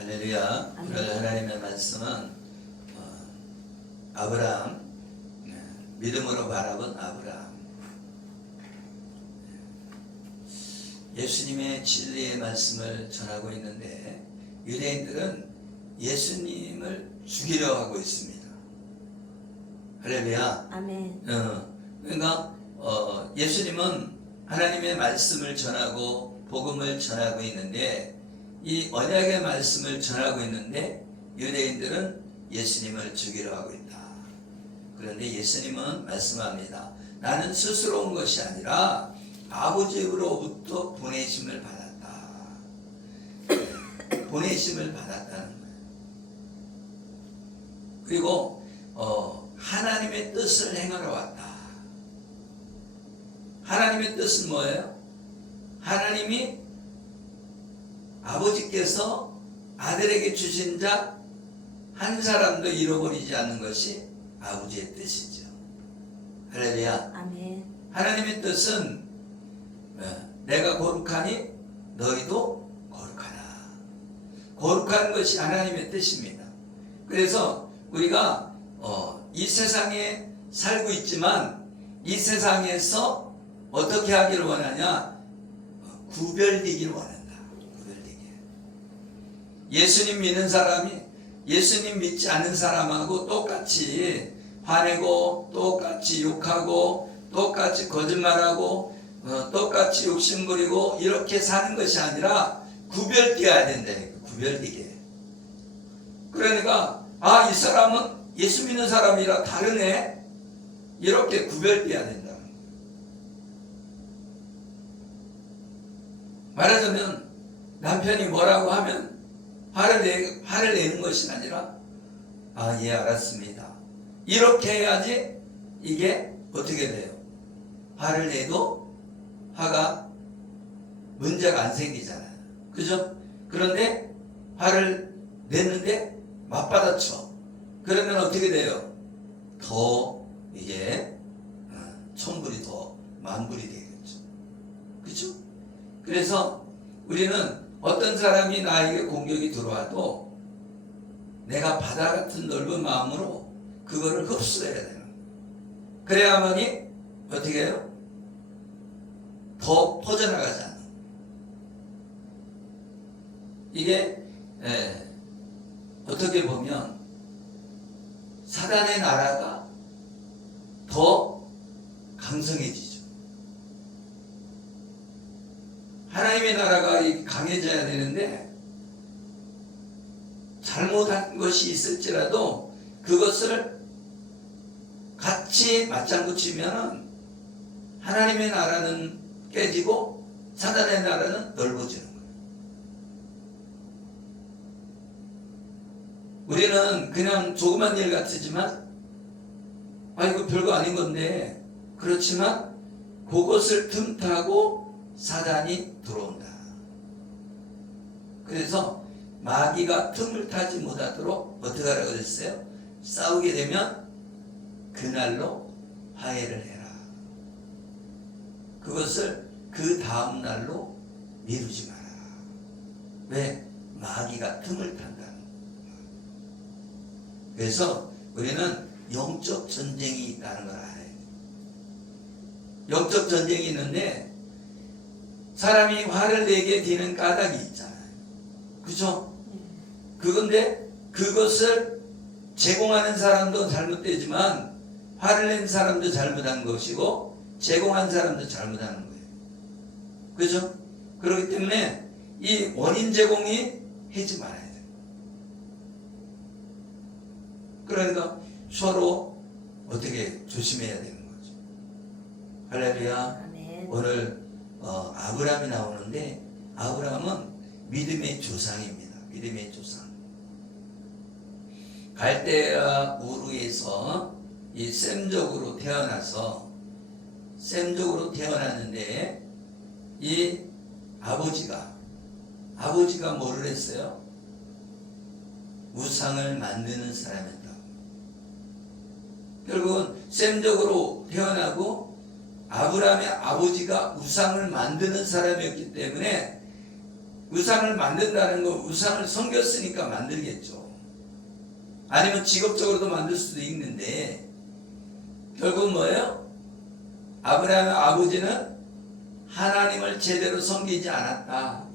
할렐루야. 오늘 하나님의 말씀은 아브라함, 믿음으로 바라본 아브라함. 예수님의 진리의 말씀을 전하고 있는데 유대인들은 예수님을 죽이려 하고 있습니다. 할렐루야. 아멘. 그러니까 예수님은 하나님의 말씀을 전하고 복음을 전하고 있는데 이 언약의 말씀을 전하고 있는데 유대인들은 예수님을 죽이려 하고 있다. 그런데 예수님은 말씀합니다. 나는 스스로 온 것이 아니라 아버지로부터 보내심을 받았다. 보내심을 받았다는 거예요. 그리고 하나님의 뜻을 행하러 왔다. 하나님의 뜻은 뭐예요? 하나님이 아버지께서 아들에게 주신 자 한 사람도 잃어버리지 않는 것이 아버지의 뜻이죠. 할렐루야. 아멘. 하나님의 뜻은 내가 거룩하니 너희도 거룩하라. 거룩한 것이 하나님의 뜻입니다. 그래서 우리가 이 세상에 살고 있지만 이 세상에서 어떻게 하기를 원하냐? 구별되기를 원한다. 예수님 믿는 사람이 예수님 믿지 않는 사람하고 똑같이 화내고 똑같이 욕하고 똑같이 거짓말하고 똑같이 욕심부리고 이렇게 사는 것이 아니라 구별되어야 된다. 구별되게. 그러니까 이 사람은 예수 믿는 사람이라 다르네. 이렇게 구별되어야 된다. 말하자면 남편이 뭐라고 하면 화를 내는 것이 아니라 예 알았습니다. 이렇게 해야지 이게 어떻게 돼요? 화를 내도 화가 문제가 안 생기잖아요. 그죠? 그런데 화를 냈는데 맞받아쳐. 그러면 어떻게 돼요? 더 이게 천불이 더 만불이 되겠죠. 그죠? 그래서 우리는 어떤 사람이 나에게 공격이 들어와도 내가 바다 같은 넓은 마음으로 그거를 흡수해야 되는. 그래야만이 어떻게 해요? 더 퍼져나가지 않는. 이게 어떻게 보면 사단의 나라가 더 강성해지죠. 하나님의 나라가 강해져야 되는데 잘못한 것이 있을지라도 그것을 같이 맞장구 치면 하나님의 나라는 깨지고 사단의 나라는 넓어지는 거예요. 우리는 그냥 조그만 일 같지만 이거 별거 아닌 건데 그렇지만 그것을 틈타고 사단이 들어온다. 그래서 마귀가 틈을 타지 못하도록 어떻게 하라고 그랬어요? 싸우게 되면 그날로 화해를 해라. 그것을 그 다음 날로 미루지 마라. 왜? 마귀가 틈을 탄다는 거예요. 그래서 우리는 영적 전쟁이 있다는 걸 알아야 돼요. 영적 전쟁이 있는데 사람이 화를 내게 되는 까닭이 있잖아요. 그죠? 그건데 그것을 제공하는 사람도 잘못되지만 화를 낸 사람도 잘못한 것이고 제공한 사람도 잘못하는 거예요. 그죠? 그렇기 때문에 이 원인 제공이 하지 말아야 돼요. 그러니까 서로 어떻게 조심해야 되는 거죠. 할렐루야. 아멘. 오늘 아브라함이 나오는데 아브라함은 믿음의 조상입니다. 믿음의 조상. 갈대아 우르에서 이 셈족으로 태어났는데 이 아버지가 뭐를 했어요? 우상을 만드는 사람이었다. 결국은 셈족으로 태어나고 아브라함의 아버지가 우상을 만드는 사람이었기 때문에 우상을 만든다는 거, 우상을 섬겼으니까 만들겠죠. 아니면 직업적으로도 만들 수도 있는데, 결국 뭐예요? 아브라함의 아버지는 하나님을 제대로 섬기지 않았다.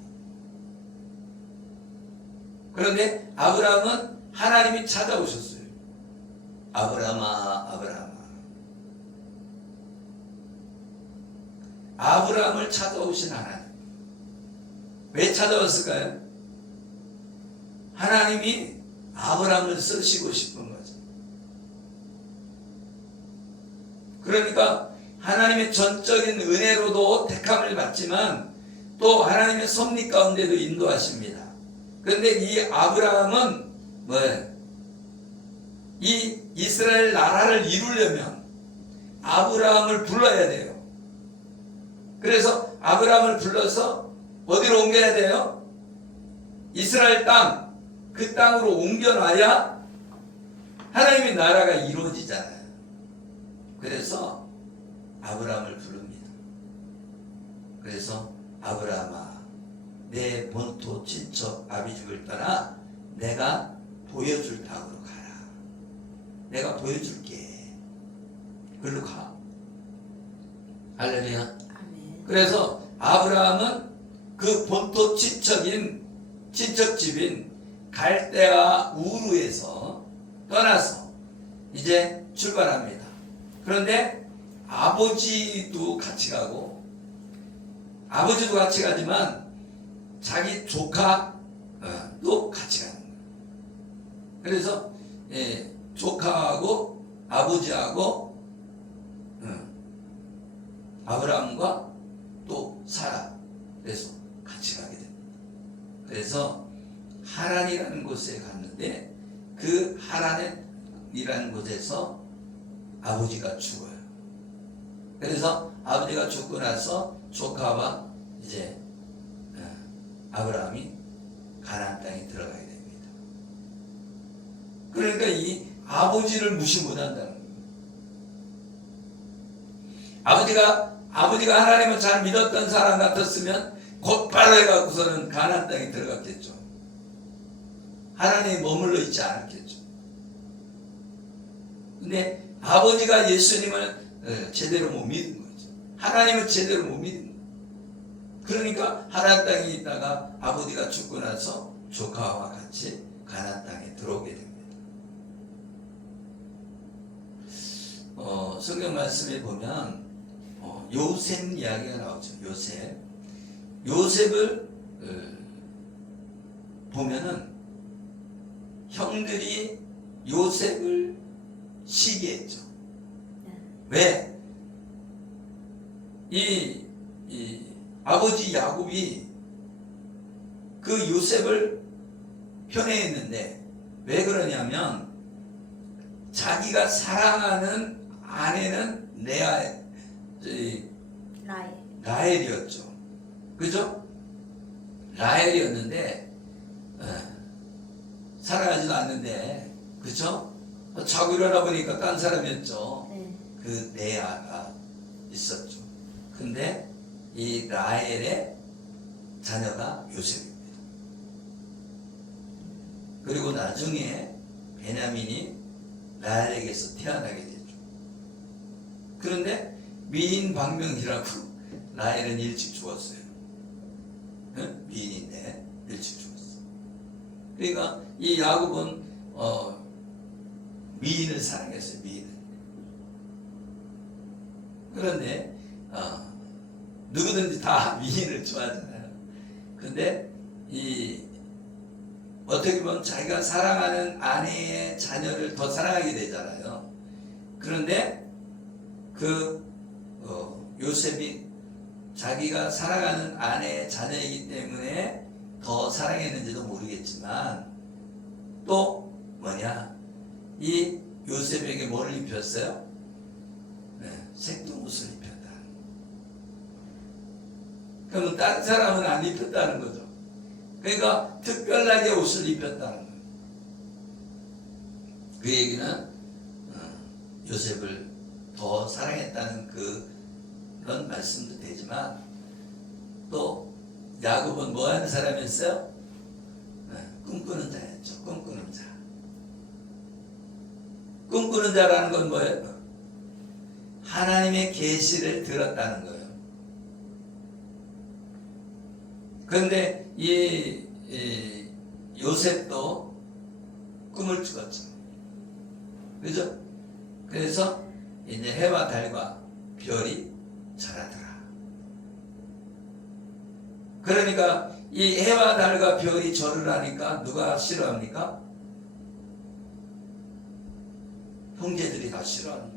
그런데 아브라함은 하나님이 찾아오셨어요. 아브라함아, 아브라함아. 아브라함을 찾아오신 하나님. 왜 찾아왔을까요? 하나님이 아브라함을 쓰시고 싶은 거죠. 그러니까 하나님의 전적인 은혜로도 택함을 받지만 또 하나님의 섭리 가운데도 인도하십니다. 그런데 이 아브라함은 뭐예요? 이 이스라엘 나라를 이루려면 아브라함을 불러야 돼요. 그래서 아브라함을 불러서 어디로 옮겨야 돼요? 이스라엘 땅, 그 땅으로 옮겨놔야 하나님의 나라가 이루어지잖아요. 그래서 아브라함을 부릅니다. 그래서 아브라함아, 내 본토 친척 아비집을 떠나 내가 보여줄 땅으로 가라. 내가 보여줄게. 그걸로 가. 할렐루야. 그래서 아브라함은 그 본토 친척집인 갈대아 우르에서 떠나서 이제 출발합니다. 그런데 아버지도 같이 가고, 아버지도 같이 가지만 자기 조카도 같이 가는 거예요. 그래서 조카하고 아버지하고 아브라함과 또 사라, 그래서 같이 가게 됩니다. 그래서 하란이라는 곳에 갔는데 그 하란이라는 곳에서 아버지가 죽어요. 그래서 아버지가 죽고 나서 조카와 이제 아브라함이 가나안 땅에 들어가게 됩니다. 그러니까 이 아버지를 무시 못한다는 거예요. 아버지가 하나님을 잘 믿었던 사람 같았으면 곧바로 해갖고서는 가나안 땅에 들어갔겠죠. 하나님이 머물러 있지 않았겠죠. 근데 아버지가 예수님을 제대로 못 믿은 거죠. 하나님을 제대로 못 믿은 거예요. 그러니까 하나안 땅에 있다가 아버지가 죽고 나서 조카와 같이 가나안 땅에 들어오게 됩니다. 성경 말씀에 보면 요셉 이야기가 나오죠. 요셉을 보면은 형들이 요셉을 시기했죠. 왜? 이 아버지 야곱이 그 요셉을 편애했는데 왜 그러냐면 자기가 사랑하는 아내는 라헬이었죠. 그죠? 라헬이었는데 사랑하지도 않는데, 그죠? 자고 일어나 보니까 딴 사람이었죠. 그 레아가 있었죠. 근데 이 라헬의 자녀가 요셉입니다. 그리고 나중에 베냐민이 라헬에게서 태어나게 되죠. 그런데 미인 방명이라고 라헬은 일찍 죽었어요. 미인인데 일찍 죽었어요. 그러니까 이 야곱은 미인을 사랑했어요. 미인을. 그런데 누구든지 다 미인을 좋아하잖아요. 근데 어떻게 보면 자기가 사랑하는 아내의 자녀를 더 사랑하게 되잖아요. 그런데 요셉이 자기가 사랑하는 아내의 자녀이기 때문에 더 사랑했는지도 모르겠지만 또 이 요셉에게 뭐를 입혔어요? 색동옷을 입혔다. 그러면 다른 사람은 안 입혔다는 거죠. 그러니까 특별하게 옷을 입혔다는 거예요. 그 얘기는 요셉을 더 사랑했다는 그런 말씀도 되지만 또 야곱은 뭐 하는 사람이었어요? 꿈꾸는 자였죠. 꿈꾸는 자. 꿈꾸는 자라는 건 뭐예요? 하나님의 계시를 들었다는 거예요. 그런데 이 요셉도 꿈을 꿨죠. 그죠? 그래서 이제 해와 달과 별이 절하더라. 그러니까 이 해와 달과 별이 절을 하니까 누가 싫어합니까? 형제들이 다 싫어하는 거예요.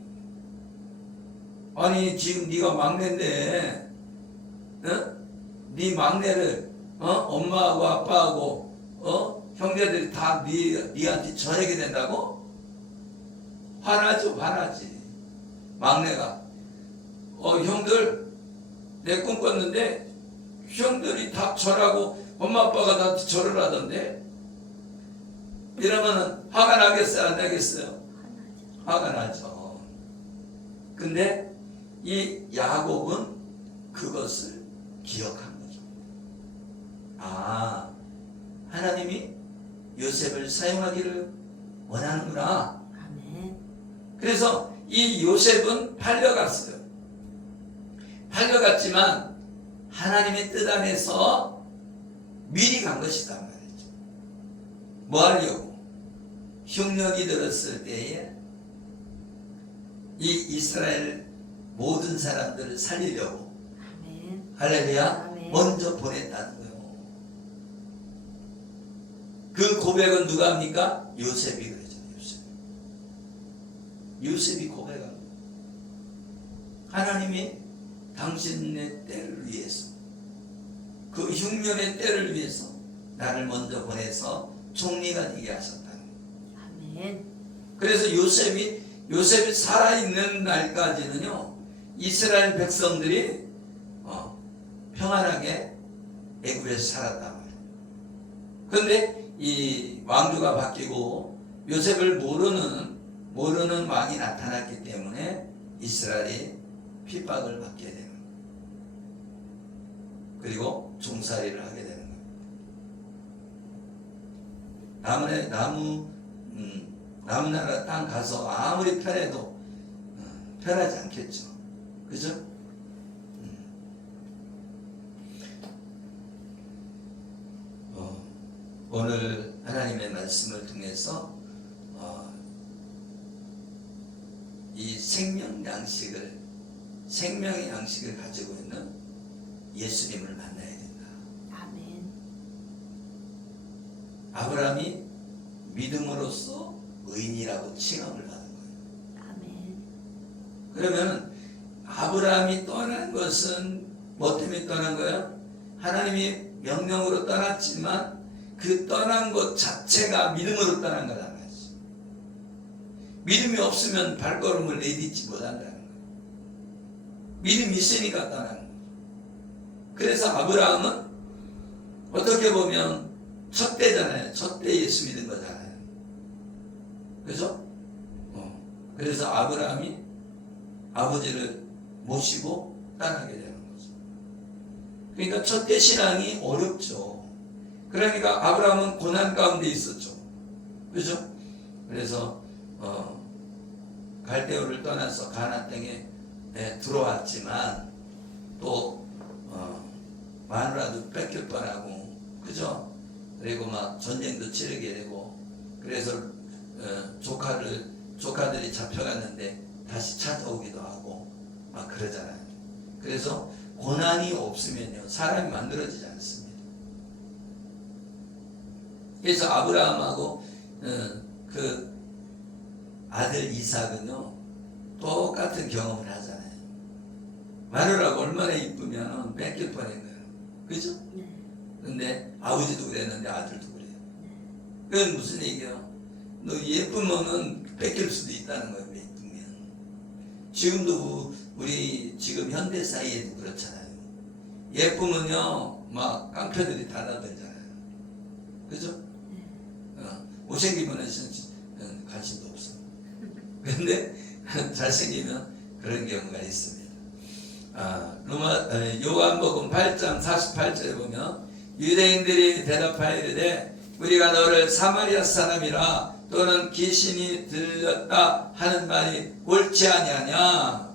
아니 지금 네가 막내인데 네 막내를 엄마하고 아빠하고 형제들이 다 네한테 절하게 된다고? 화나죠. 화나지. 막내가 형들 내 꿈 꿨는데 형들이 다 절하고 엄마 아빠가 나한테 절을 하던데 이러면은 화가 나겠어요? 안 나겠어요? 화가 나죠. 근데 이 야곱은 그것을 기억한 거죠. 아, 하나님이 요셉을 사용하기를 원하는구나. 아멘. 그래서 이 요셉은 팔려갔어요. 팔려갔지만 하나님의 뜻 안에서 미리 간 것이단 말이죠. 뭐 하려고? 흉년이 들었을 때에 이 이스라엘 모든 사람들을 살리려고. 아멘. 할렐루야. 아멘. 먼저 보냈다는 거예요. 그 고백은 누가 합니까? 요셉이 그러죠. 요셉이 고백한 거예요. 하나님이 당신의 때를 위해서, 그 흉년의 때를 위해서 나를 먼저 보내서 총리가 되게 하셨다는 거예요. 아멘. 그래서 요셉이 살아있는 날까지는요, 이스라엘 백성들이 평안하게 애굽에서 살았단 말이에요. 그런데 이 왕조가 바뀌고 요셉을 모르는 왕이 나타났기 때문에 이스라엘이 핍박을 받게 되는 거예요. 그리고 종살이를 하게 되는 거예요. 나무나라 땅 가서 아무리 편해도 편하지 않겠죠. 그죠? 오늘 하나님의 말씀을 통해서 이 생명의 양식을 가지고 있는 예수님을 만나야 된다. 아멘. 아브라함이 믿음으로써 의인이라고 칭함을 받은 거예요. 아멘. 그러면 아브라함이 떠난 것은 뭐 때문에 떠난 거예요? 하나님이 명령으로 떠났지만 그 떠난 것 자체가 믿음으로 떠난 거란 말이죠. 믿음이 없으면 발걸음을 내딛지 못한다는 거예요. 믿음이 있으니까 떠난 거예요. 그래서 아브라함은 어떻게 보면 첫 때잖아요. 첫 때 예수 믿은 거잖아요. 그죠? 그래서 아브라함이 아버지를 모시고 떠나게 되는 거죠. 그러니까 첫 때 신앙이 어렵죠. 그러니까 아브라함은 고난 가운데 있었죠. 그죠? 그래서 갈대우를 떠나서 가나안 땅에 들어왔지만 또 마누라도 뺏길 뻔하고, 그죠? 그리고 막 전쟁도 치르게 되고, 그래서 조카들이 잡혀갔는데 다시 찾아오기도 하고 막 그러잖아요. 그래서 고난이 없으면요, 사람이 만들어지지 않습니다. 그래서 아브라함하고 그 아들 이삭은요, 똑같은 경험을 하잖아요. 마누라가 얼마나 이쁘면 뺏길 뻔한 거예요. 그죠? 네. 근데 아버지도 그랬는데 아들도 그래요. 그건 무슨 얘기예요? 너 예쁘면은 뺏길 수도 있다는 거예요. 예쁘면. 지금도 우리 지금 현대 사이에도 그렇잖아요. 예쁘면요 막 깡패들이 닫아들잖아요. 그죠? 못생기면 관심도 없어. 근데 잘생기면 그런 경우가 있습니다. 요한복음 8장 48절에 보면 유대인들이 대답하여 이르되 우리가 너를 사마리아 사람이라 또는 귀신이 들렸다 하는 말이 옳지 아니하냐.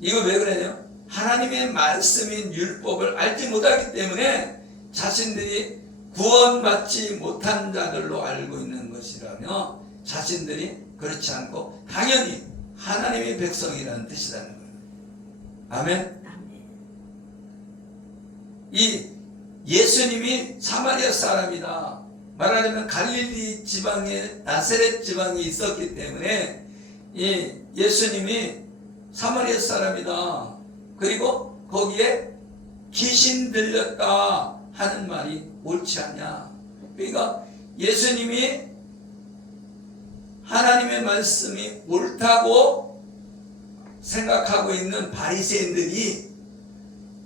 이거 왜 그래요? 하나님의 말씀인 율법을 알지 못하기 때문에 자신들이 구원받지 못한 자들로 알고 있는 것이라며 자신들이 그렇지 않고 당연히 하나님의 백성이라는 뜻이라는 거예요. 아멘? 아멘. 이 예수님이 사마리아 사람이다. 말하자면 갈릴리 지방에 나사렛 지방에 있었기 때문에 이 예수님이 사마리아 사람이다. 그리고 거기에 귀신 들렸다 하는 말이 옳지 않냐. 그러니까 예수님이 하나님의 말씀이 옳다고 생각하고 있는 바리새인들이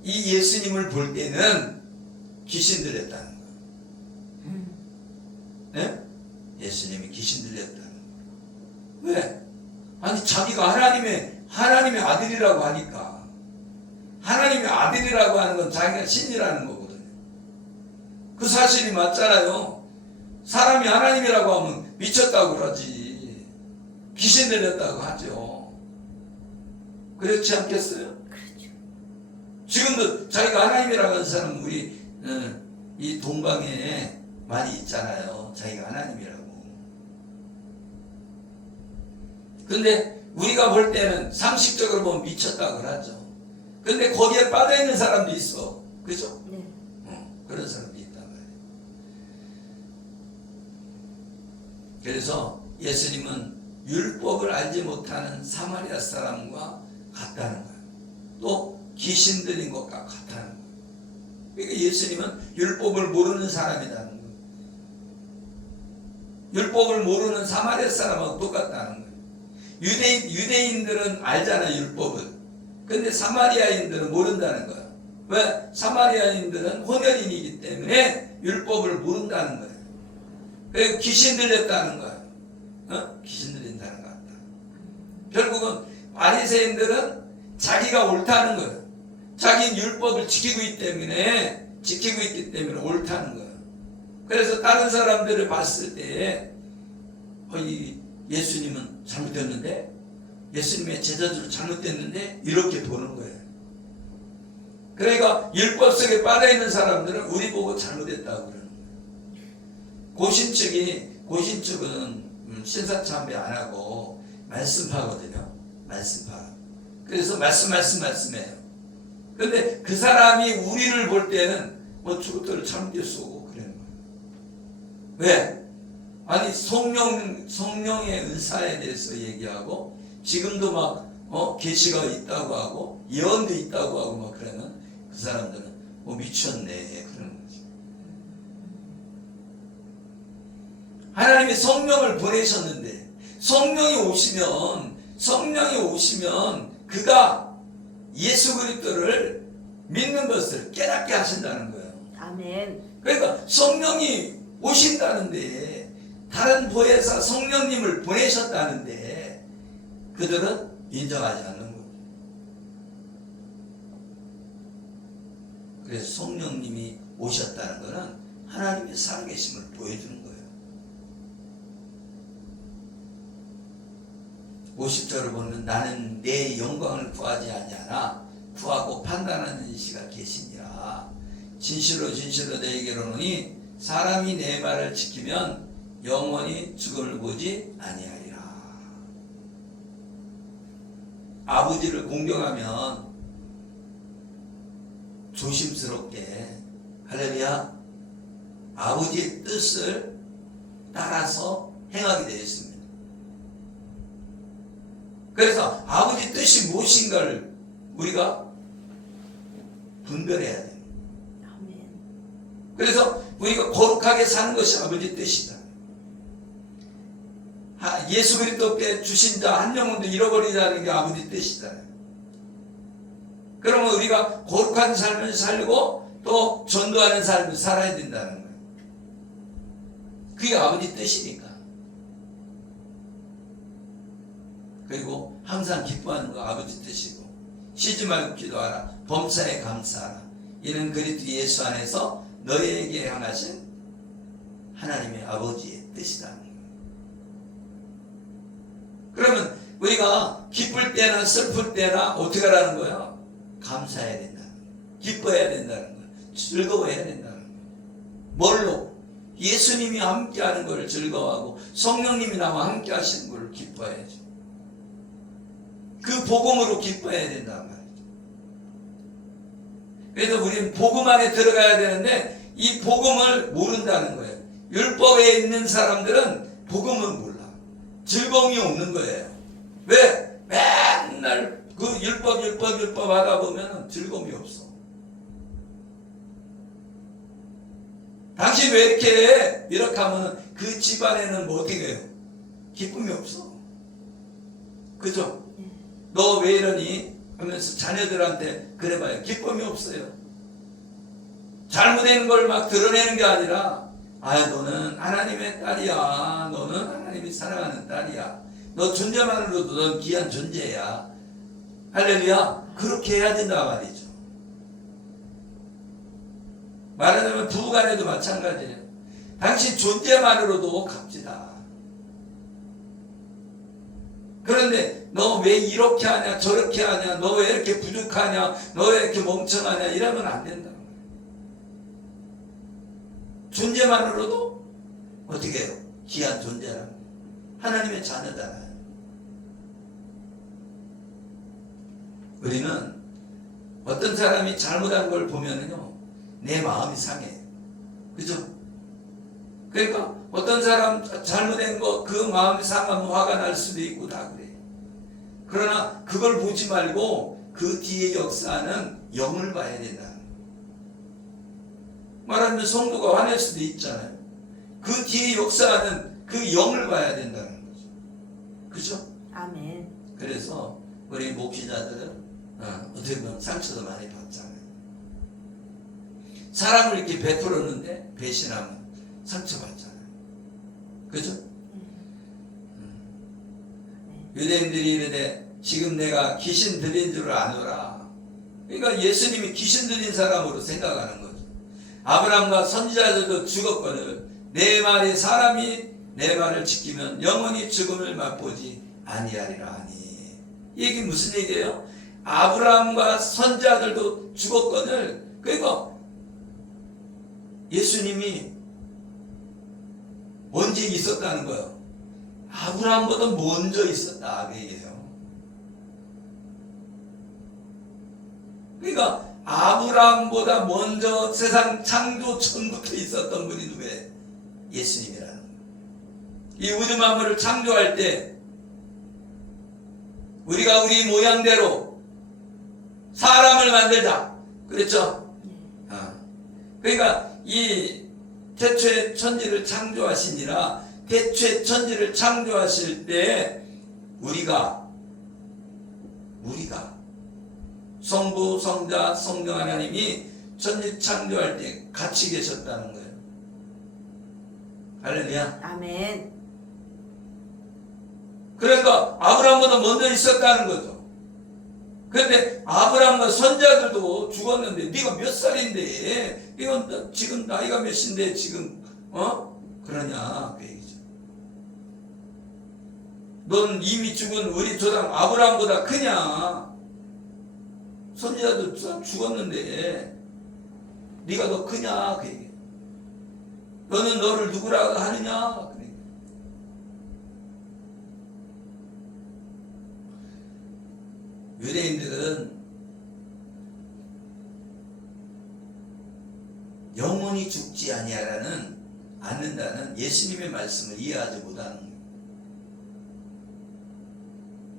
이 예수님을 볼 때는 귀신 들렸다는 거예요. 네? 예수님이 귀신 들렸다는 거예요. 왜? 아니 자기가 하나님의 아들이라고 하니까. 하나님의 아들이라고 하는 건 자기가 신이라는 거거든요. 그 사실이 맞잖아요. 사람이 하나님이라고 하면 미쳤다고 그러지. 귀신 들렸다고 하죠. 그렇지 않겠어요? 그렇죠. 지금도 자기가 하나님이라고 하는 사람은 우리 이 동방에 많이 있잖아요. 자기가 하나님이라고. 근데 우리가 볼 때는 상식적으로 보면 미쳤다고 하죠. 근데 거기에 빠져있는 사람도 있어. 그죠? 네. 그런 사람도 있단 말이에요. 그래서 예수님은 율법을 알지 못하는 사마리아 사람과 같다는 거예요. 또 귀신 들린 것과 같다는 거예요. 그러니까 예수님은 율법을 모르는 사람이라는 거예요. 율법을 모르는 사마리아 사람하고 똑같다는 거예요. 유대인들은 알잖아요, 율법을. 근데 사마리아인들은 모른다는 거예요. 왜? 사마리아인들은 혼혈인이기 때문에 율법을 모른다는 거예요. 그리고 귀신 들렸다는 거예요. 귀신 들린다는 것 같다. 결국은 바리새인들은 자기가 옳다는 거예요. 자기는 율법을 지키고 있기 때문에 옳다는 거예요. 그래서 다른 사람들을 봤을 때 이 예수님은 잘못됐는데, 예수님의 제자들은 잘못됐는데 이렇게 보는 거예요. 그러니까 율법 속에 빠져있는 사람들은 우리 보고 잘못했다고 그러는 거예요. 고신 측은 신사참배 안 하고 말씀파거든요. 말씀파. 그래서 말씀해요. 근데 그 사람이 우리를 볼 때는 저것들을 잘못됐어 그러는 거예요. 왜? 아니 성령의 은사에 대해서 얘기하고 지금도 막 계시가 있다고 하고 예언도 있다고 하고 막 그러면 그 사람들은 미쳤네 그러는 거지. 하나님이 성령을 보내셨는데 성령이 오시면 그가 예수 그리스도를 믿는 것을 깨닫게 하신다는 거예요. 아멘. 그러니까 성령이 오신다는데 다른 보혜사 성령님을 보내셨다는데 그들은 인정하지 않는 거예요. 그래서 성령님이 오셨다는 것은 하나님의 살아계심을 보여주는 거예요. 50절을 보면 나는 내 영광을 구하지 아니하나 구하고 판단하는 이시가 계시니라. 진실로 너희에게 이르노니 사람이 내 말을 지키면 영원히 죽음을 보지 아니하리라. 아버지를 공경하면 조심스럽게 할렐루야 아버지의 뜻을 따라서 행하게 되어 있습니다. 그래서 아버지 뜻이 무엇인가를 우리가 분별해야 돼요. 아멘. 그래서 우리가 거룩하게 사는 것이 아버지 뜻이다. 예수 그리스도께 주신 자 한 영혼도 잃어버리자는 게 아버지 뜻이잖아요. 그러면 우리가 거룩한 삶을 살고 또 전도하는 삶을 살아야 된다는 거예요. 그게 아버지 뜻이니까. 그리고 항상 기뻐하는 거 아버지 뜻이고, 쉬지 말고 기도하라. 범사에 감사하라. 이는 그리스도 예수 안에서 너희에게 향하신 하나님의 아버지의 뜻이다. 그러면 우리가 기쁠 때나 슬플 때나 어떻게 하라는 거야? 감사해야 된다는 거야. 기뻐해야 된다는 거야. 즐거워해야 된다는 거야. 뭘로? 예수님이 함께하는 걸 즐거워하고 성령님이 나와 함께 하시는 걸 기뻐해야죠. 그 복음으로 기뻐해야 된단 말이죠. 그래서 우리는 복음 안에 들어가야 되는데 이 복음을 모른다는 거예요. 율법에 있는 사람들은 복음을 몰라. 즐거움이 없는 거예요. 왜? 맨날 그 율법 하다 보면 즐거움이 없어. 당신 왜 이렇게 해? 이렇게 하면 그 집안에는 뭐 어떻게 해요? 기쁨이 없어. 그죠? 너 왜 이러니? 하면서 자녀들한테 그래봐요. 기쁨이 없어요. 잘못된 걸 막 드러내는 게 아니라, 아, 너는 하나님의 딸이야. 너는 하나님이 사랑하는 딸이야. 너 존재만으로도 넌 귀한 존재야. 할렐루야. 그렇게 해야 된다 말이죠. 말하자면 부부간에도 마찬가지예요. 당신 존재만으로도 값지다. 그런데 너 왜 이렇게 하냐 저렇게 하냐 너 왜 이렇게 부족하냐 너 왜 이렇게 멍청하냐 이러면 안 된다. 존재만으로도 어떻게 해요? 귀한 존재라. 하나님의 자녀잖아요. 우리는 어떤 사람이 잘못한 걸 보면은요 내 마음이 상해. 그죠? 그러니까 어떤 사람 잘못된 거 그 마음이 상하면 화가 날 수도 있고 다 그래. 그러나 그걸 보지 말고 그 뒤에 역사하는 영을 봐야 된다. 말하면 성도가 화낼 수도 있잖아요. 그 뒤에 역사하는 그 영을 봐야 된다는 거죠. 그죠? 아멘. 그래서 우리 목회자들은 어떻게 보면 상처도 많이 받잖아요. 사랑을 이렇게 베풀었는데 배신하면 상처받잖아요. 그죠? 유대인들이 이르되 지금 내가 귀신 들린 줄 아노라. 그러니까 예수님이 귀신 들린 사람으로 생각하는 거죠. 아브라함과 선지자들도 죽었거늘 내 말이 사람이 내 말을 지키면 영원히 죽음을 맛보지 아니하리라 하니. 이 얘기 무슨 얘기예요? 아브라함과 선지자들도 죽었거늘. 그러니까 예수님이 언제 있었다는 거예요? 아브라함보다 먼저 있었다 그 얘기예요. 그러니까 아브라함보다 먼저 세상 창조 전부터 있었던 분이 누구예요? 예수님이라는 거예요. 이 우주 만물을 창조할 때 우리가 우리 모양대로 사람을 만들자 그랬죠? 그러니까 이 태초에 천지를 창조하시니라 태초에 천지를 창조하실 때 우리가 성부, 성자, 성령 하나님이 천지 창조할 때 같이 계셨다는 거예요. 할렐루야. 아멘. 그러니까 아브라함보다 먼저 있었다는 거죠. 그런데 아브라함과 선자들도 죽었는데 네가 몇 살인데 이건 지금 나이가 몇인데 지금 그러냐 그 얘기죠. 넌 이미 죽은 우리 조상 아브라함보다 크냐. 선지자도 죽었는데 네가 더 크냐 그 얘기. 너는 너를 누구라고 하느냐 그 얘기. 유대인들은 영원히 죽지 않는다는 예수님의 말씀을 이해하지 못하는 거예요.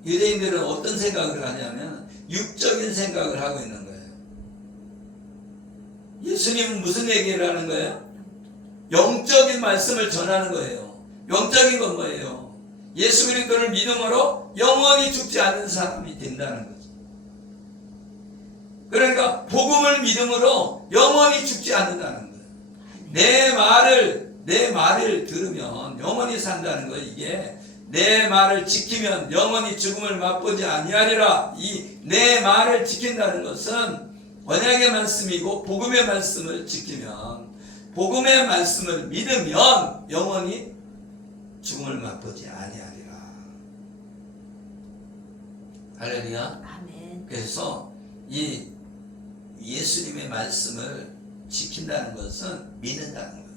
유대인들은 어떤 생각을 하냐면 육적인 생각을 하고 있는 거예요. 예수님은 무슨 얘기를 하는 거예요? 영적인 말씀을 전하는 거예요. 영적인 건 뭐예요? 예수 그리스도를 믿음으로 영원히 죽지 않는 사람이 된다는 거죠. 그러니까 복음을 믿음으로 영원히 죽지 않는다는 거예요. 내 말을 들으면 영원히 산다는 거. 이게 내 말을 지키면 영원히 죽음을 맛보지 아니하리라. 이 내 말을 지킨다는 것은 언약의 말씀이고 복음의 말씀을 지키면, 복음의 말씀을 믿으면 영원히 죽음을 맛보지 아니하리라. 할렐루야. 아멘. 그래서 이 예수님의 말씀을 지킨다는 것은 믿는다는 거예요.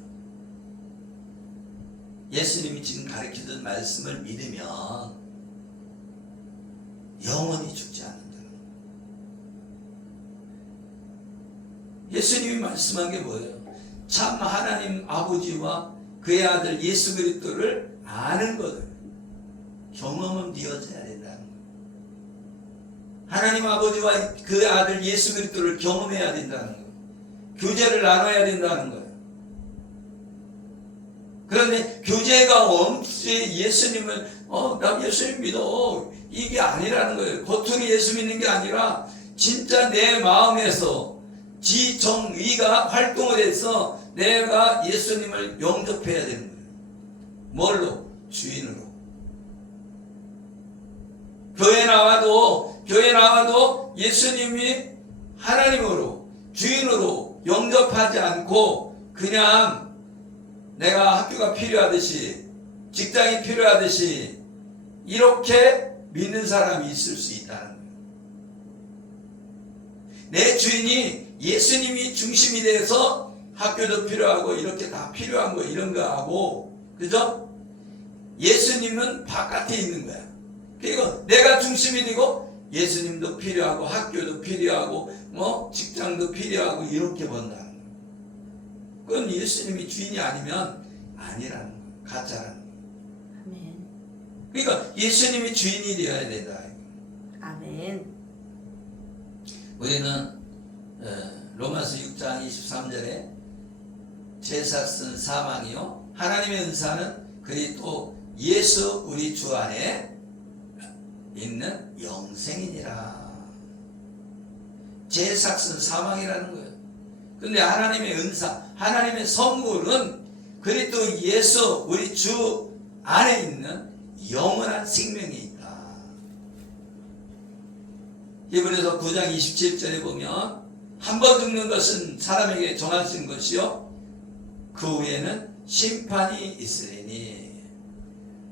예수님이 지금 가르치던 말씀을 믿으면 영원히 죽지 않는다는 거예요. 예수님이 말씀한 게 뭐예요? 참 하나님 아버지와 그의 아들 예수 그리스도를 아는 것을 경험은 되어져야 된다는 거예요. 하나님 아버지와 그의 아들 예수 그리스도를 경험해야 된다는 거예요. 교제를 나눠야 된다는 거예요. 그런데 교제가 없이 예수님을 나 예수님 믿어 이게 아니라는 거예요. 겉으로 예수 믿는 게 아니라 진짜 내 마음에서 지정의가 활동을 해서 내가 예수님을 영접해야 되는 거예요. 뭘로? 주인으로. 교회 나와도 예수님이 하나님으로 주인으로 영접하지 않고 그냥 내가 학교가 필요하듯이 직장이 필요하듯이 이렇게 믿는 사람이 있을 수 있다는 거예요. 내 주인이 예수님이 중심이 돼서 학교도 필요하고 이렇게 다 필요한 거 이런 거 하고, 그죠? 예수님은 바깥에 있는 거야. 그리고 내가 중심이 되고 예수님도 필요하고 학교도 필요하고 직장도 필요하고 이렇게 본다는 거예요. 그건 예수님이 주인이 아니면 아니라는 거예요. 가짜라는 거예요. 아멘. 그러니까 예수님이 주인이 되어야 된다. 아멘. 우리는 로마서 6장 23절에 제사슨 사망이요 하나님의 은사는 그리스도 예수 우리 주 안에 있는 영생이니라. 제사슨 사망이라는 거예요. 근데 하나님의 은사, 하나님의 선물은 그리스도 예수 우리 주 안에 있는 영원한 생명이 있다. 히브리서 9장 27절에 보면 한 번 죽는 것은 사람에게 정하신 것이요 그 후에는 심판이 있으리니.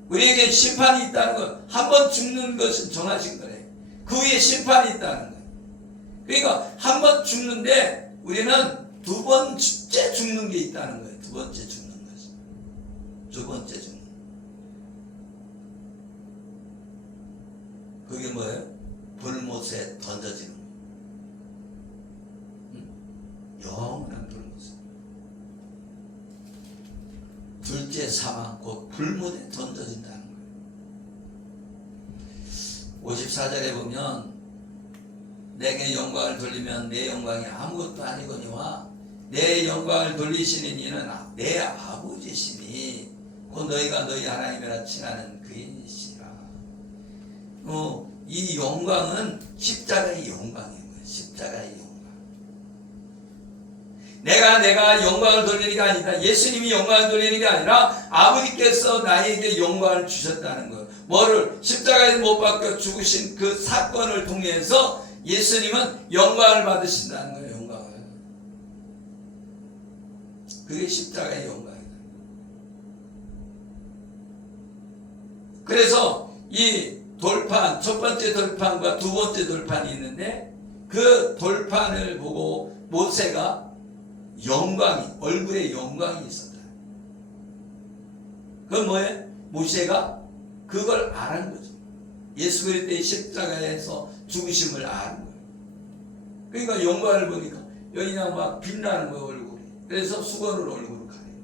우리에게 심판이 있다는 것, 한 번 죽는 것은 정하신 거래. 그 후에 심판이 있다는 거예요. 그러니까 한 번 죽는데 우리는 두 번째 죽는 게 있다는 거예요. 두 번째 죽는 것이. 두 번째 죽는. 그게 뭐예요? 불못에 던져지는 거예요. 영원한 불못에. 둘째 사망, 곧 불못에 던져진다는 거예요. 54절에 보면 내게 영광을 돌리면 내 영광이 아무것도 아니거니와 내 영광을 돌리시는 이는 내 아버지시니 곧 너희가 너희 하나님이라 칭하는 그이시라. 이 영광은 십자가의 영광인 거예요. 십자가의 영광. 내가 영광을 돌리는 게 아니라 예수님이 영광을 돌리는 게 아니라 아버지께서 나에게 영광을 주셨다는 거예요. 뭐를? 십자가에 못 박혀 죽으신 그 사건을 통해서 예수님은 영광을 받으신다는 거예요. 영광을. 그게 십자가의 영광이다. 그래서 이 돌판, 첫 번째 돌판과 두 번째 돌판이 있는데 그 돌판을 보고 모세가 영광이, 얼굴에 영광이 있었다. 그건 뭐예요? 모세가 그걸 아는 거죠. 예수 그리스도의 십자가에서 죽으심을 아는 거예요. 그러니까 영광을 보니까 여기 그냥 막 빛나는 거예요, 얼굴이. 그래서 수건으로 얼굴을 가려요.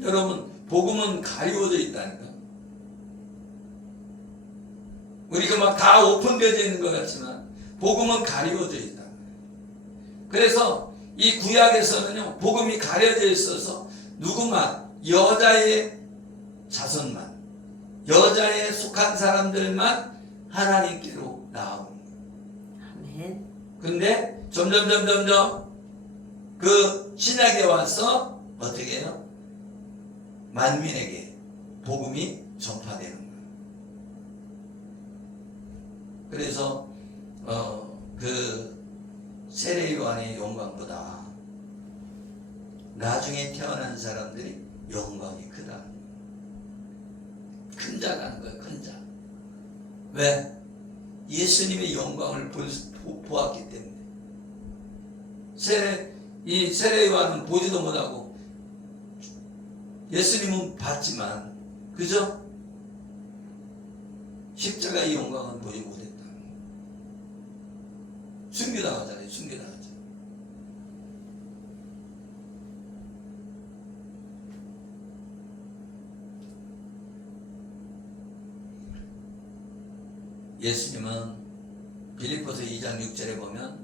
여러분, 복음은 가리워져 있다니까. 우리가 막 다 오픈되어 있는 것 같지만 복음은 가리워져 있다. 그래서 이 구약에서는요, 복음이 가려져 있어서 누구만, 여자의 자손만, 여자에 속한 사람들만 하나님께로 나오는 거예요. 아멘. 근데 점점 그 신약에 와서 어떻게 해요? 만민에게 복음이 전파되는 거예요. 그래서 그 세례 요한의 영광보다 나중에 태어난 사람들이 영광이 크다. 큰 자라는 거예요. 큰 자. 왜? 예수님의 영광을 보았기 때문에. 세례 요한은 보지도 못하고 예수님은 봤지만, 그죠? 십자가의 영광은 보지 못했다. 순교당하잖아요. 순교당하죠. 예수님은 빌립보서 2장 6절에 보면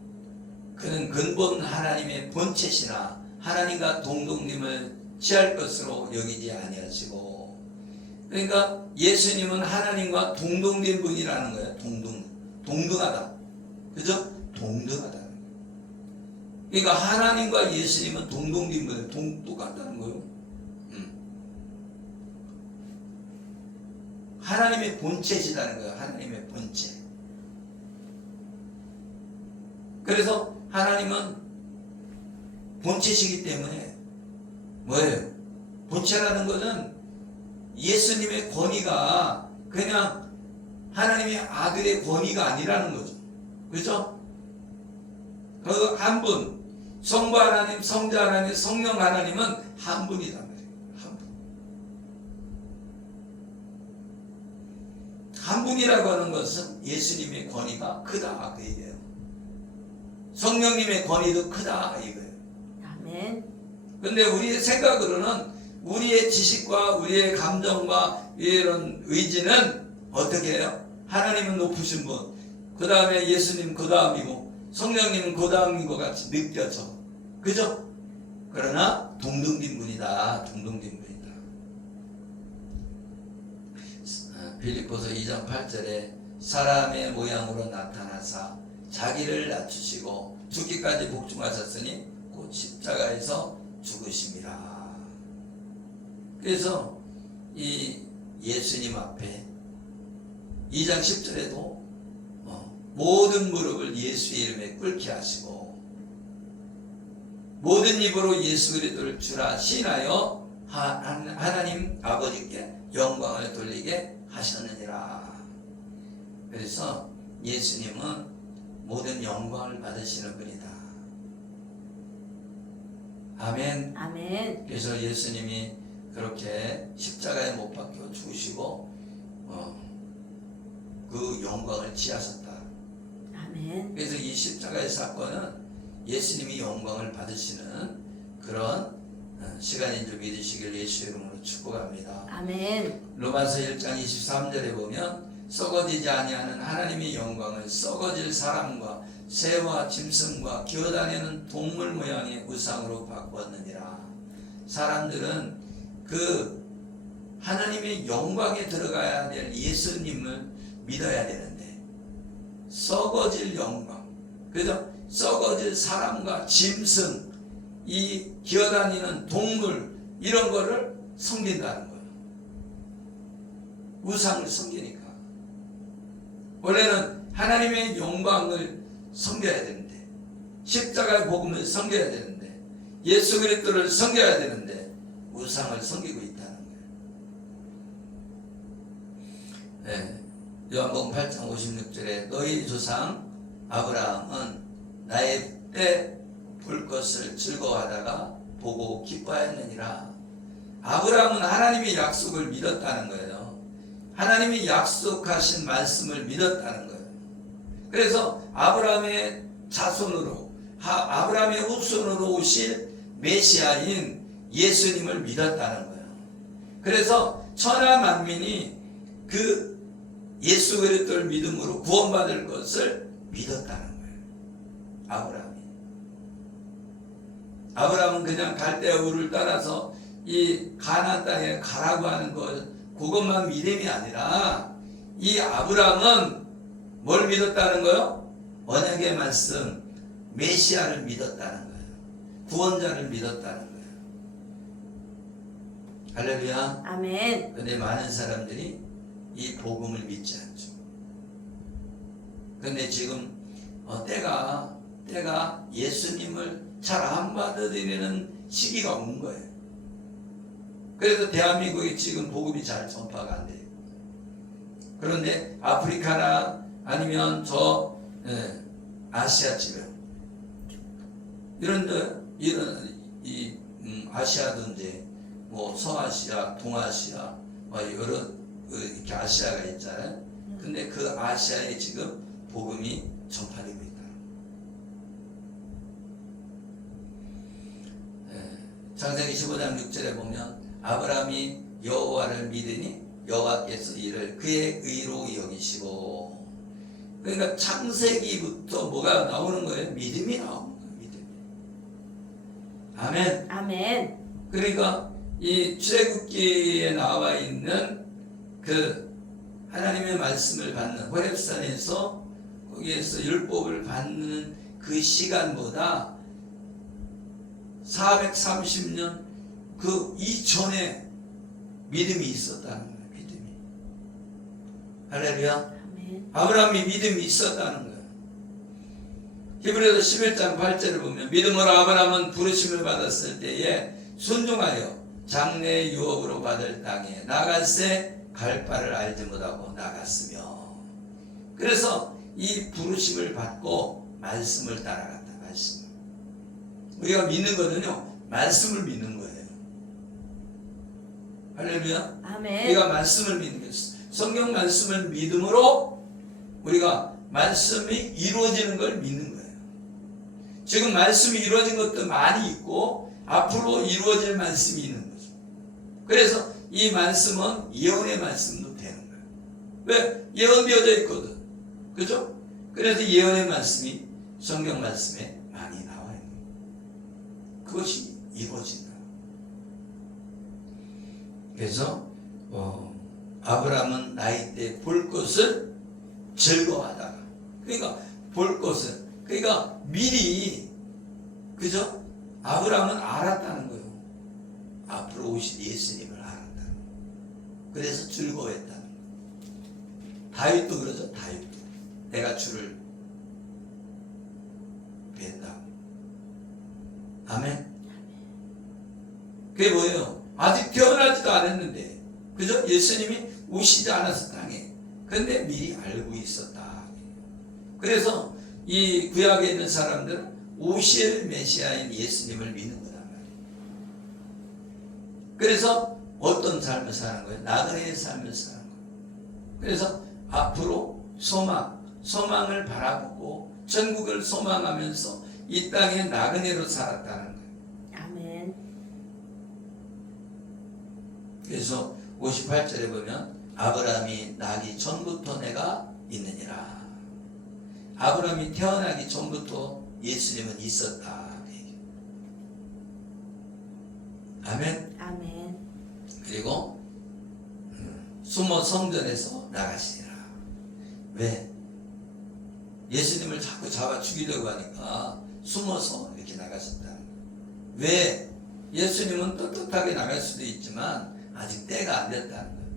그는 근본 하나님의 본체시나 하나님과 동등됨을 취할 것으로 여기지 아니하시고, 그러니까 예수님은 하나님과 동등된 분이라는 거예요. 동등하다. 그죠? 동등하다. 그러니까 하나님과 예수님은 동등된 분이에요. 똑같다는 거예요. 하나님의 본체시다는 거예요. 하나님의 본체. 그래서 하나님은 본체시기 때문에 뭐예요? 본체라는 것은 예수님의 권위가 그냥 하나님의 아들의 권위가 아니라는 거죠. 그렇죠? 그 한 분, 성부 하나님, 성자 하나님, 성령 하나님은 한 분이란 말이에요. 한 분. 한 분이라고 하는 것은 예수님의 권위가 크다 그 얘기예요. 성령님의 권위도 크다 이거예요. 아멘. 근데 우리의 생각으로는 우리의 지식과 우리의 감정과 이런 의지는 어떻게 해요? 하나님은 높으신 분, 그 다음에 예수님 그 다음이고 성령님은 그 다음인 것 같이 느껴져. 그죠? 그러나 동등된 분이다. 동등된 분이다. 빌립보서 2장 8절에 사람의 모양으로 나타나사 자기를 낮추시고 죽기까지 복종하셨으니 곧 십자가에서 죽으심이라. 그래서 이 예수님 앞에 2장 10절에도 모든 무릎을 예수의 이름에 꿇게 하시고 모든 입으로 예수 그리스도를 주라 시인하여 하나님 아버지께 영광을 돌리게 하셨느니라. 그래서 예수님은 모든 영광을 받으시는 분이다. 아멘. 아멘. 그래서 예수님이 그렇게 십자가에 못 박혀 죽으시고 그 영광을 취하셨다. 아멘. 그래서 이 십자가의 사건은 예수님이 영광을 받으시는 그런 시간인 줄 믿으시길 예수의 이름으로 축복합니다. 아멘. 로마서 1장 23절에 보면 썩어지지 아니하는 하나님의 영광을 썩어질 사람과 새와 짐승과 기어다니는 동물 모양의 우상으로 바꾸었느니라. 사람들은 그 하나님의 영광에 들어가야 될 예수님을 믿어야 되는데 썩어질 영광, 그래서 썩어질 사람과 짐승, 이 기어다니는 동물 이런 거를 섬긴다는 거예요. 우상을 섬기니까. 원래는 하나님의 영광을 섬겨야 되는데, 십자가의 복음을 섬겨야 되는데, 예수 그리스도를 섬겨야 되는데 우상을 섬기고 있다는 거예요. 네. 요한복음 8장 56절에 너희 조상 아브라함은 나의 때 볼 것을 즐거워하다가 보고 기뻐하였느니라. 아브라함은 하나님의 약속을 믿었다는 거예요. 하나님이 약속하신 말씀을 믿었다는 거예요. 그래서 아브라함의 자손으로, 아브라함의 후손으로 오실 메시아인 예수님을 믿었다는 거예요. 그래서 천하 만민이 그 예수 그리스도를 믿음으로 구원받을 것을 믿었다는 거예요. 아브라함은 그냥 갈대아 우를 따라서 이 가나안 땅에 가라고 하는 것, 그것만 믿음이 아니라 이 아브라함은 뭘 믿었다는 거요? 언약의 말씀, 메시아를 믿었다는 거예요. 구원자를 믿었다는 거예요. 할렐루야. 아멘. 근데 많은 사람들이 이 복음을 믿지 않죠. 근데 지금 때가 예수님을 잘 안 받아들이는 시기가 온 거예요. 그래서 대한민국에 지금 복음이 잘 전파가 안 돼요. 그런데 아프리카나 아니면 아시아 지역 아시아도 이제 뭐 서아시아, 동아시아, 여러 이렇게 아시아가 있잖아요. 근데 그 아시아에 지금 복음이 전파되고 있다. 창세기 15장 6절에 보면 아브라함이 여호와를 믿으니 여호와께서 이를 그의 의로 여기시고, 그러니까 창세기부터 뭐가 나오는 거예요? 믿음이 나오는 거예요. 믿음이. 아멘. 아멘. 그러니까 이 출애굽기에 나와 있는 그 하나님의 말씀을 받는 호렙산에서 거기에서 율법을 받는 그 시간보다 430년 그 이전에 믿음이 있었다는 거예요. 믿음이. 할렐루야. 아멘. 아브라함이 믿음이 있었다는 거예요. 히브리서 11장 8절을 보면 믿음으로 아브라함은 부르심을 받았을 때에 순종하여 장래 유업으로 받을 땅에 나갈새 갈 바를 알지 못하고 나갔으며, 그래서 이 부르심을 받고 말씀을 따라갔다. 말씀. 우리가 믿는 거는요, 말씀을 믿는 거예요. 할렐루야. 아멘. 우리가 말씀을 믿는 거예요. 성경 말씀을 믿음으로 우리가 말씀이 이루어지는 걸 믿는 거예요. 지금 말씀이 이루어진 것도 많이 있고 앞으로 이루어질 말씀이 있는 거죠. 그래서 이 말씀은 예언의 말씀도 되는 거예요. 왜? 예언되어져 있거든. 그죠? 그래서 예언의 말씀이 성경 말씀에 많이 나와 있는 거예요. 그것이 이루어진다. 그래서 아브라함은 나이 때 볼 것을 즐거워하다가, 그러니까 볼 것을, 그러니까 미리, 그죠? 아브라함은 알았다는 거예요. 앞으로 오실 예수님을 알았다는 거예요. 그래서 즐거워했다는 거예요. 다윗도 그러죠. 다윗도 내가 주를 뵀다고. 아멘. 그게 뭐예요? 아직 태어나지도 않았는데, 그죠? 예수님이 오시지 않아서 땅에. 근데 미리 알고 있었다. 그래서 이 구약에 있는 사람들은 오실 메시아인 예수님을 믿는 거단 말이에요. 그래서 어떤 삶을 사는 거예요? 나그네의 삶을 사는 거예요. 그래서 앞으로 소망을 바라보고 천국을 소망하면서 이 땅에 나그네로 살았다는 거예요. 아멘. 그래서 58절에 보면 아브라함이 나기 전부터 내가 있느니라. 아브라함이 태어나기 전부터 예수님은 있었다. 아멘. 아멘. 그리고 숨어 성전에서 나가시니라. 왜? 예수님을 자꾸 잡아 죽이려고 하니까 숨어서 이렇게 나가셨다는 거예요. 왜? 예수님은 떳떳하게 나갈 수도 있지만 아직 때가 안 됐다는 거예요.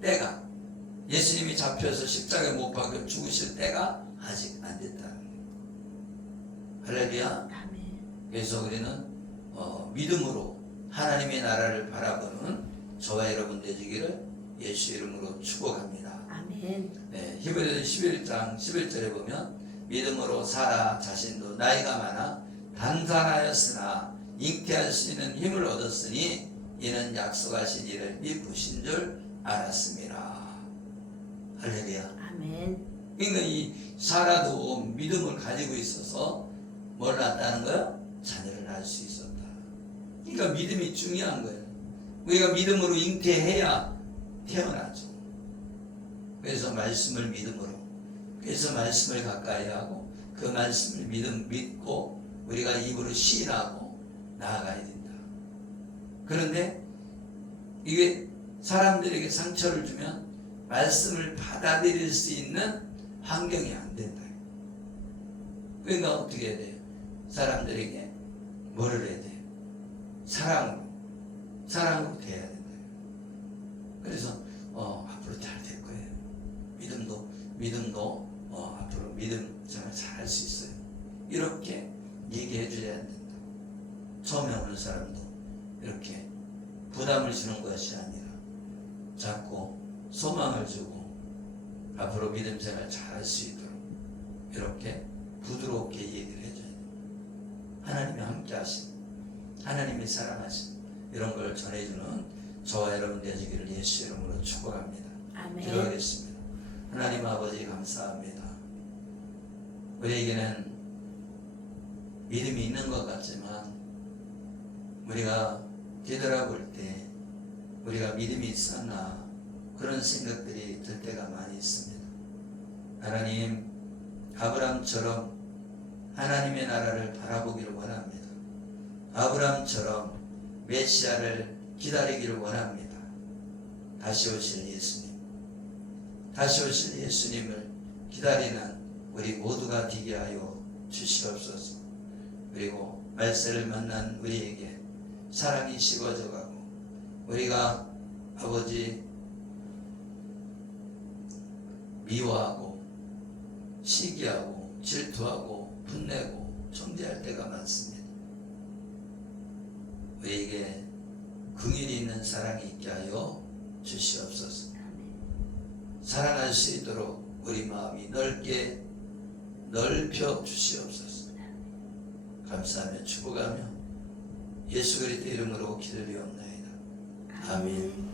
때가. 예수님이 잡혀서 십자가에 못 박혀 죽으실 때가 아직 안 됐다는 거예요. 할렐루야. 아멘. 그래서 우리는 믿음으로 하나님의 나라를 바라보는 저와 여러분 되시기를 예수 이름으로 축복합니다. 아멘. 네, 히브리서 11장 11절에 보면 믿음으로 사라 자신도 나이가 많아 단산하였으나 잉태할 수 있는 힘을 얻었으니 이는 약속하신 이를 미쁘신 줄 알았습니다. 할렐루야. 아멘. 그러니까 이 사라도 믿음을 가지고 있어서 뭘 낳았다는 거예요? 자녀를 낳을 수 있었다. 그러니까 믿음이 중요한 거예요. 우리가 믿음으로 잉태해야 태어나죠. 그래서 말씀을 믿음으로, 그래서 말씀을 가까이 하고 그 말씀을 믿고 우리가 입으로 시인하고 나아가야 된다. 그런데 이게 사람들에게 상처를 주면 말씀을 받아들일 수 있는 환경이 안 된다. 그러니까 어떻게 해야 돼요? 사람들에게 뭐를 해야 돼요? 사랑으로 대해야 된다. 그래서 앞으로 잘 될 거예요. 믿음도 앞으로 믿음 생활 잘 할 수 있어요. 이렇게 얘기해 줘야 된다. 처음에 오는 사람도 이렇게 부담을 주는 것이 아니라 자꾸 소망을 주고 앞으로 믿음 생활 잘 할 수 있도록 이렇게 부드럽게 얘기를 해줘야 돼요. 하나님이 함께 하신, 하나님이 사랑하신 이런 걸 전해주는 저와 여러분 되시기를 예수 이름으로 축복합니다. 아멘. 기도하겠습니다. 하나님 아버지 감사합니다. 우리에게는 믿음이 있는 것 같지만 우리가 뒤돌아볼 때 우리가 믿음이 있었나 그런 생각들이 들 때가 많이 있습니다. 하나님, 아브라함처럼 하나님의 나라를 바라보기를 원합니다. 아브라함처럼 메시아를 기다리기를 원합니다. 다시 오실 예수님, 다시 오실 예수님을 기다리는 우리 모두가 되게 하여 주시옵소서. 그리고 말세를 만난 우리에게 사랑이 식어져 가고 우리가 아버지 미워하고 시기하고 질투하고 분내고 정죄할 때가 많습니다. 우리에게 긍휼이 있는 사랑이 있게 하여 주시옵소서. 사랑할 수 있도록 우리 마음이 넓게 넓혀 주시옵소서. 감사하며 축복하며 예수 그리스도 이름으로 기도드리옵나이다. 아멘.